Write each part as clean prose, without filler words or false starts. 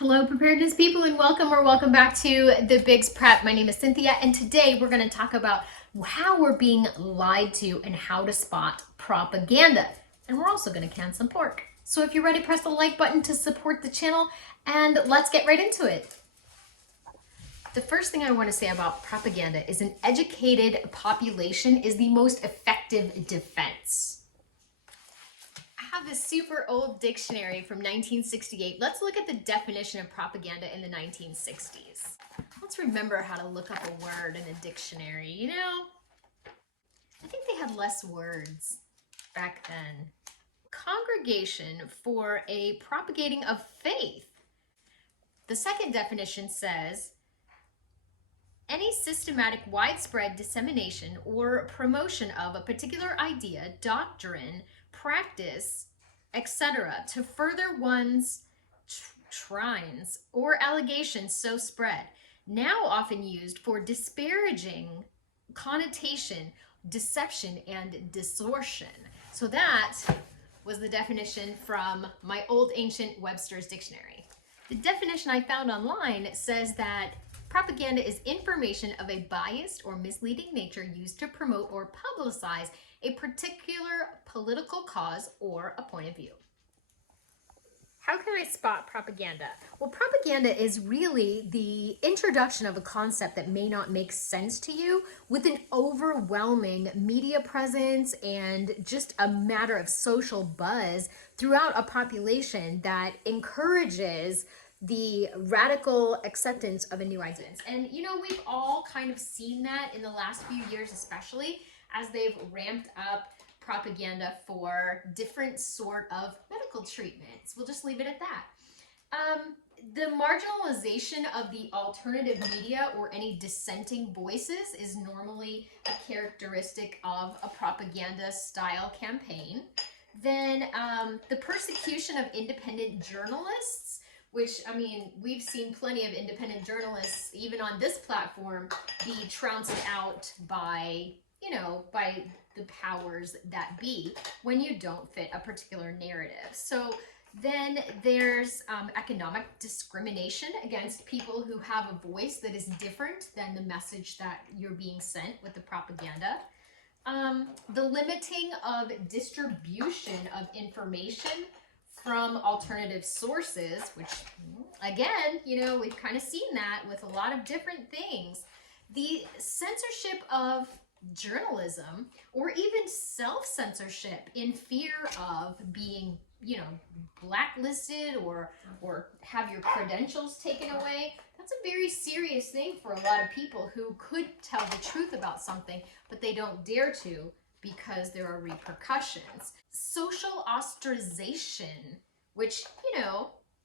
Hello, preparedness people, and welcome back to the Bigs Prep. My name is Cynthia, and today we're going to talk about how we're being lied to and how to spot propaganda. And we're also going to can some pork. So if you're ready, press the like button to support the channel, and let's get right into it. The first thing I want to say about propaganda is an educated population is the most effective defense. I have this super old dictionary from 1968. Let's look at the definition of propaganda in the 1960s. Let's remember how to look up a word in a dictionary. I think they had less words back then. Congregation for a propagating of faith. The second definition says, any systematic widespread dissemination or promotion of a particular idea, doctrine, practice, etc., to further one's trines or allegations so spread, now often used for disparaging connotation, deception, and distortion. So that was the definition from my old ancient Webster's dictionary. The definition I found online says that propaganda is information of a biased or misleading nature used to promote or publicize a particular political cause or a point of view. How can I spot propaganda? Well, propaganda is really the introduction of a concept that may not make sense to you with an overwhelming media presence and just a matter of social buzz throughout a population that encourages the radical acceptance of a new idea. And we've all kind of seen that in the last few years, especially as they've ramped up propaganda for different sort of medical treatments. We'll just leave it at that. The marginalization of the alternative media or any dissenting voices is normally a characteristic of a propaganda style campaign. Then the persecution of independent journalists, which, we've seen plenty of independent journalists, even on this platform, be trounced out by the powers that be when you don't fit a particular narrative. So then there's economic discrimination against people who have a voice that is different than the message that you're being sent with the propaganda. The limiting of distribution of information from alternative sources, which again, we've kind of seen that with a lot of different things. The censorship of journalism or even self-censorship in fear of being, blacklisted or have your credentials taken away. That's a very serious thing for a lot of people who could tell the truth about something, but they don't dare to because there are repercussions. Social ostracization, which,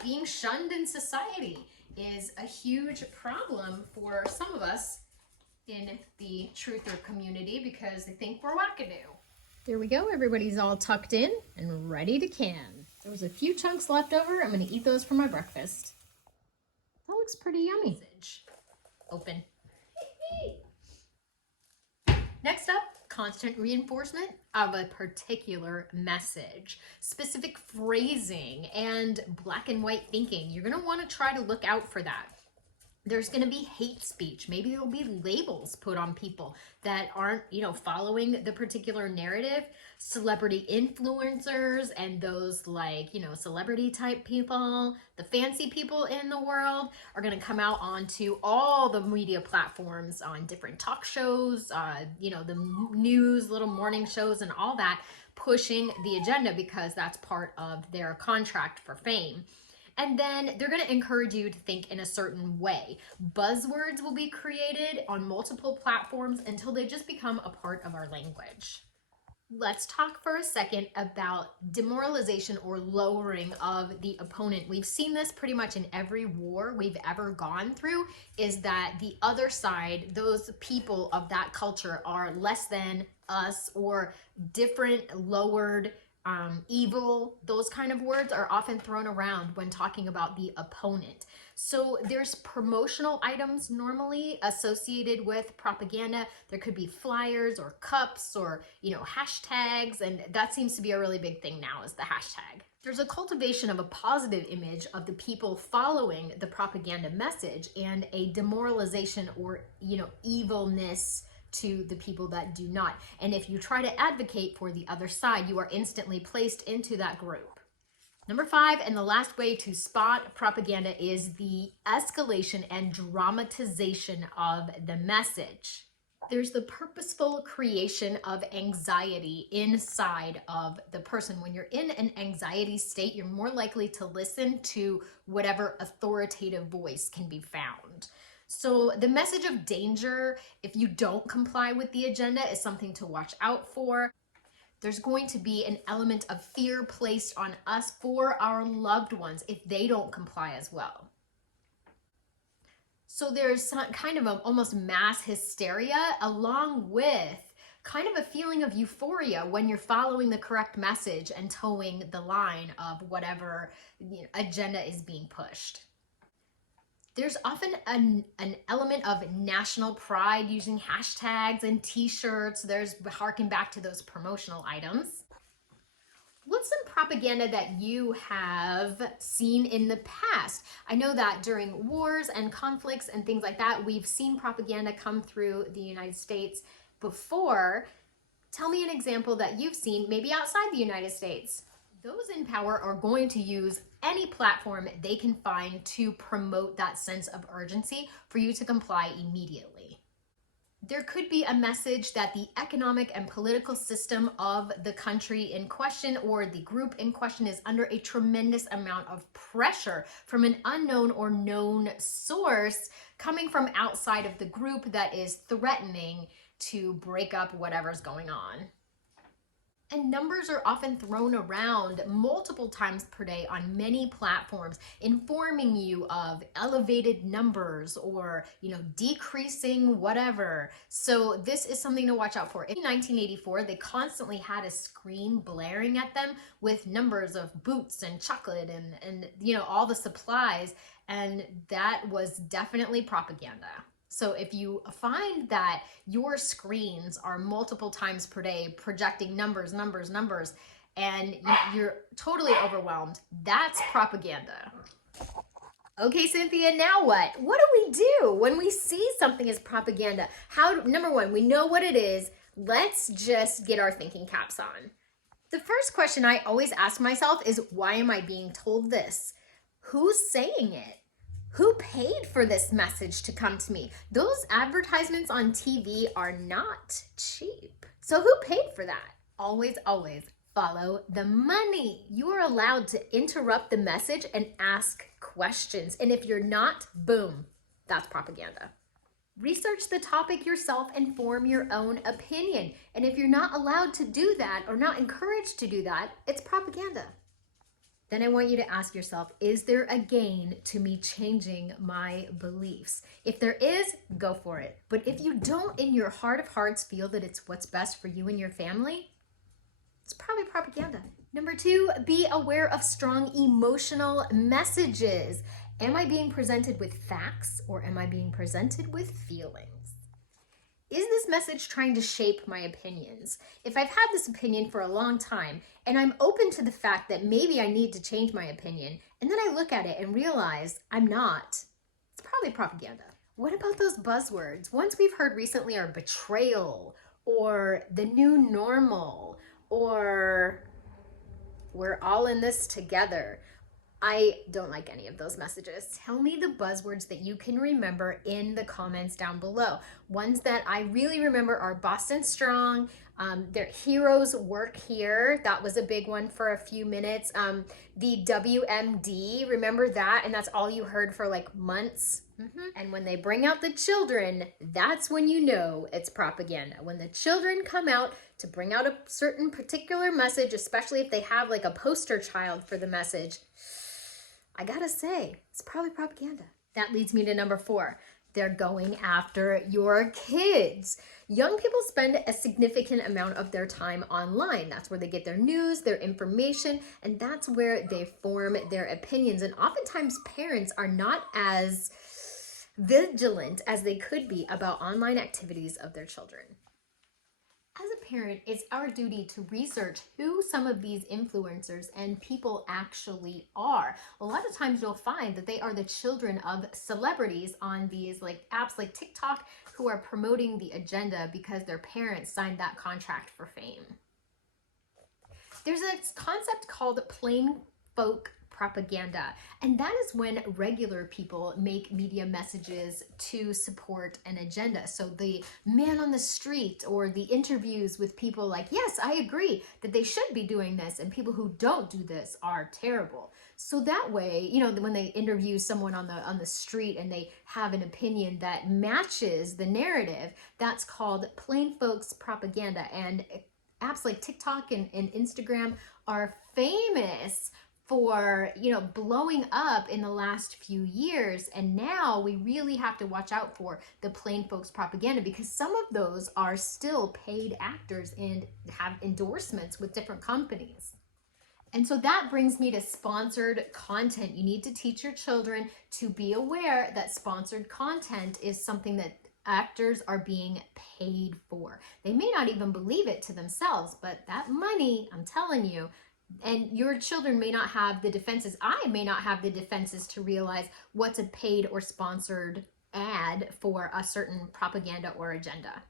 being shunned in society is a huge problem for some of us in the truther community because they think we're wackadoo. There we go. Everybody's all tucked in and ready to can. There was a few chunks left over. I'm going to eat those for my breakfast. That looks pretty yummy. Open. Next up, constant reinforcement of a particular message, specific phrasing, and black and white thinking. You're going to want to try to look out for that. There's going to be hate speech. Maybe there'll be labels put on people that aren't, following the particular narrative. Celebrity influencers and those like, celebrity type people, the fancy people in the world are going to come out onto all the media platforms on different talk shows, the news, little morning shows and all that, pushing the agenda because that's part of their contract for fame. And then they're going to encourage you to think in a certain way. Buzzwords will be created on multiple platforms until they just become a part of our language. Let's talk for a second about demoralization or lowering of the opponent. We've seen this pretty much in every war we've ever gone through, is that the other side, those people of that culture are less than us or different, lowered, evil. Those kind of words are often thrown around when talking about the opponent. So there's promotional items normally associated with propaganda. There could be flyers or cups or, hashtags. And that seems to be a really big thing now, is the hashtag. There's a cultivation of a positive image of the people following the propaganda message and a demoralization or, evilness to the people that do not. And if you try to advocate for the other side, you are instantly placed into that group. Number 5, and the last way to spot propaganda is the escalation and dramatization of the message. There's the purposeful creation of anxiety inside of the person. When you're in an anxiety state, you're more likely to listen to whatever authoritative voice can be found. So the message of danger, if you don't comply with the agenda, is something to watch out for. There's going to be an element of fear placed on us for our loved ones if they don't comply as well. So there's some kind of almost mass hysteria along with kind of a feeling of euphoria when you're following the correct message and towing the line of whatever agenda is being pushed. There's often an element of national pride using hashtags and t-shirts. There's harking back to those promotional items. What's some propaganda that you have seen in the past? I know that during wars and conflicts and things like that, we've seen propaganda come through the United States before. Tell me an example that you've seen, maybe outside the United States. Those in power are going to use any platform they can find to promote that sense of urgency for you to comply immediately. There could be a message that the economic and political system of the country in question or the group in question is under a tremendous amount of pressure from an unknown or known source coming from outside of the group that is threatening to break up whatever's going on. And numbers are often thrown around multiple times per day on many platforms, informing you of elevated numbers or, decreasing whatever. So this is something to watch out for. In 1984, they constantly had a screen blaring at them with numbers of boots and chocolate and all the supplies. And that was definitely propaganda. So if you find that your screens are multiple times per day projecting numbers, and you're totally overwhelmed, that's propaganda. Okay, Cynthia, now what? What do we do when we see something as propaganda? Number one, we know what it is. Let's just get our thinking caps on. The first question I always ask myself is, why am I being told this? Who's saying it? Who paid for this message to come to me? Those advertisements on TV are not cheap. So who paid for that? Always, always follow the money. You are allowed to interrupt the message and ask questions. And if you're not, boom, that's propaganda. Research the topic yourself and form your own opinion. And if you're not allowed to do that or not encouraged to do that, it's propaganda. Then I want you to ask yourself, is there a gain to me changing my beliefs? If there is, go for it. But if you don't in your heart of hearts feel that it's what's best for you and your family, it's probably propaganda. Number 2, be aware of strong emotional messages. Am I being presented with facts or am I being presented with feelings? Is this message trying to shape my opinions? If I've had this opinion for a long time and I'm open to the fact that maybe I need to change my opinion, and then I look at it and realize I'm not, it's probably propaganda. What about those buzzwords? Ones we've heard recently are betrayal or the new normal or we're all in this together. I don't like any of those messages. Tell me the buzzwords that you can remember in the comments down below. Ones that I really remember are Boston Strong, their heroes work here. That was a big one for a few minutes. The WMD, remember that? And that's all you heard for like months. And when they bring out the children, that's when you know it's propaganda. When the children come out to bring out a certain particular message, especially if they have like a poster child for the message, I gotta say, it's probably propaganda. That leads me to number 4. They're going after your kids. Young people spend a significant amount of their time online. That's where they get their news, their information, and that's where they form their opinions. And oftentimes parents are not as vigilant as they could be about online activities of their children. As a parent, it's our duty to research who some of these influencers and people actually are. A lot of times you'll find that they are the children of celebrities on these like apps like TikTok who are promoting the agenda because their parents signed that contract for fame. There's a concept called plain folk propaganda, and that is when regular people make media messages to support an agenda. So the man on the street or the interviews with people like, yes, I agree that they should be doing this, and people who don't do this are terrible. So that way, you know, when they interview someone on the street and they have an opinion that matches the narrative, that's called plain folks propaganda. And apps like TikTok and Instagram are famous for, you know, blowing up in the last few years. And now we really have to watch out for the plain folks propaganda, because some of those are still paid actors and have endorsements with different companies. And so that brings me to sponsored content. You need to teach your children to be aware that sponsored content is something that actors are being paid for. They may not even believe it to themselves, but that money, I'm telling you, and your children may not have the defenses. I may not have the defenses to realize what's a paid or sponsored ad for a certain propaganda or agenda.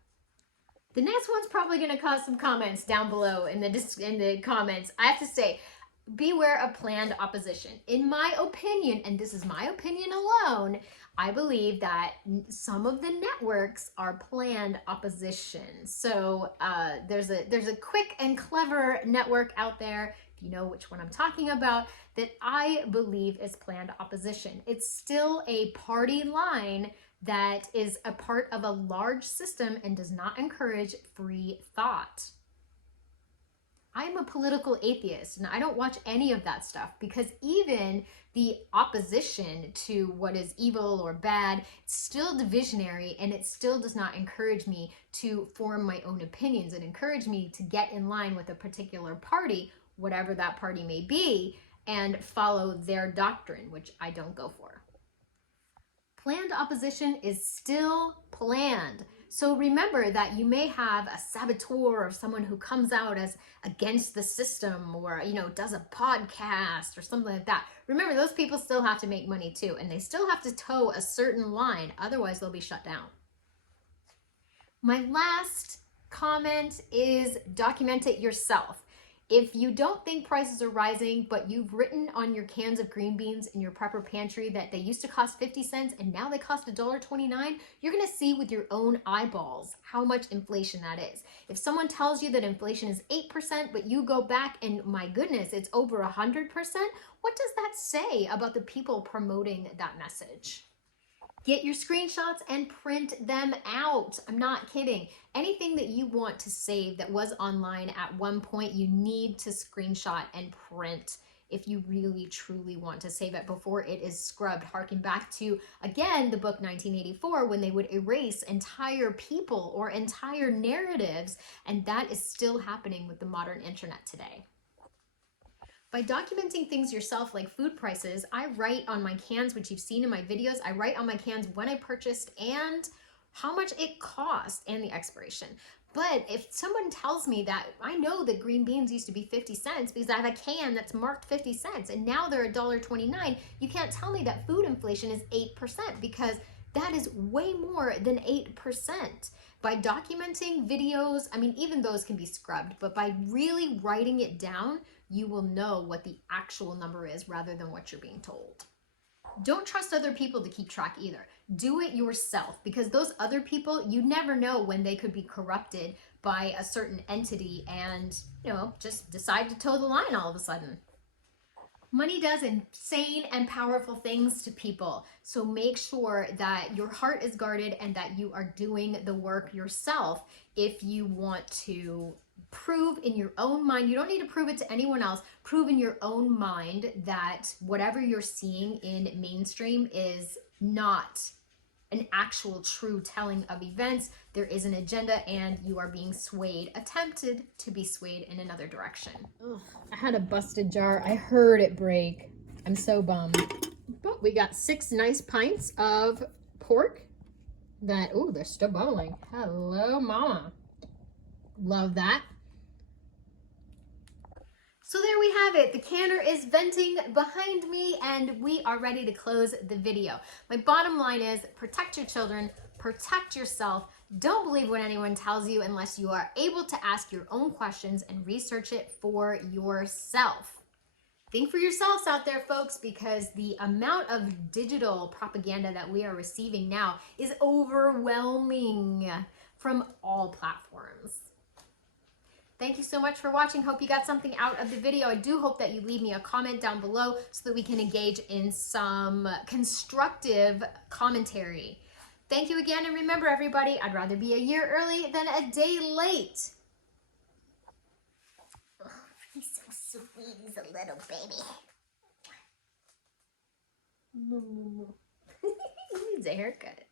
The next one's probably going to cause some comments down below in the comments. I have to say, beware of planned opposition. In my opinion, and this is my opinion alone, I believe that some of the networks are planned opposition. So there's a quick and clever network out there, if you know which one I'm talking about, that I believe is planned opposition. It's still a party line that is a part of a large system and does not encourage free thought. I'm a political atheist and I don't watch any of that stuff, because even the opposition to what is evil or bad, it's still divisionary, and it still does not encourage me to form my own opinions. It encouraged me to get in line with a particular party, whatever that party may be, and follow their doctrine, which I don't go for. Planned opposition is still planned. So remember that you may have a saboteur or someone who comes out as against the system, or, you know, does a podcast or something like that. Remember, those people still have to make money too, and they still have to toe a certain line, otherwise they'll be shut down. My last comment is document it yourself. If you don't think prices are rising, but you've written on your cans of green beans in your prepper pantry that they used to cost 50 cents and now they cost $1.29, you're gonna see with your own eyeballs how much inflation that is. If someone tells you that inflation is 8%, but you go back and my goodness, it's over 100%, what does that say about the people promoting that message? Get your screenshots and print them out. I'm not kidding. Anything that you want to save that was online at one point, you need to screenshot and print if you really truly want to save it before it is scrubbed. Harken back to, again, the book 1984, when they would erase entire people or entire narratives, and that is still happening with the modern internet today. By documenting things yourself, like food prices, I write on my cans, which you've seen in my videos, I write on my cans when I purchased and how much it cost and the expiration. But if someone tells me that, I know that green beans used to be 50 cents because I have a can that's marked 50 cents and now they're $1.29, you can't tell me that food inflation is 8%, because that is way more than 8%. By documenting videos, I mean, even those can be scrubbed, but by really writing it down, you will know what the actual number is rather than what you're being told. Don't trust other people to keep track either. Do it yourself, because those other people, you never know when they could be corrupted by a certain entity and, you know, just decide to toe the line all of a sudden. Money does insane and powerful things to people. So make sure that your heart is guarded and that you are doing the work yourself if you want to prove in your own mind. You don't need to prove it to anyone else. Prove in your own mind that whatever you're seeing in mainstream is not an actual true telling of events. There is an agenda and you are being swayed, attempted to be swayed in another direction. Ugh, I had a busted jar. I heard it break. I'm so bummed. But we got 6 nice pints of pork that, oh, they're still bubbling. Hello, mama. Love that. So there we have it. The canner is venting behind me and we are ready to close the video. My bottom line is protect your children, protect yourself. Don't believe what anyone tells you unless you are able to ask your own questions and research it for yourself. Think for yourselves out there, folks, because the amount of digital propaganda that we are receiving now is overwhelming from all platforms. Thank you so much for watching. Hope you got something out of the video. I do hope that you leave me a comment down below so that we can engage in some constructive commentary. Thank you again, and remember everybody, I'd rather be a year early than a day late. Oh, he's so sweet, he's a little baby. He needs a haircut.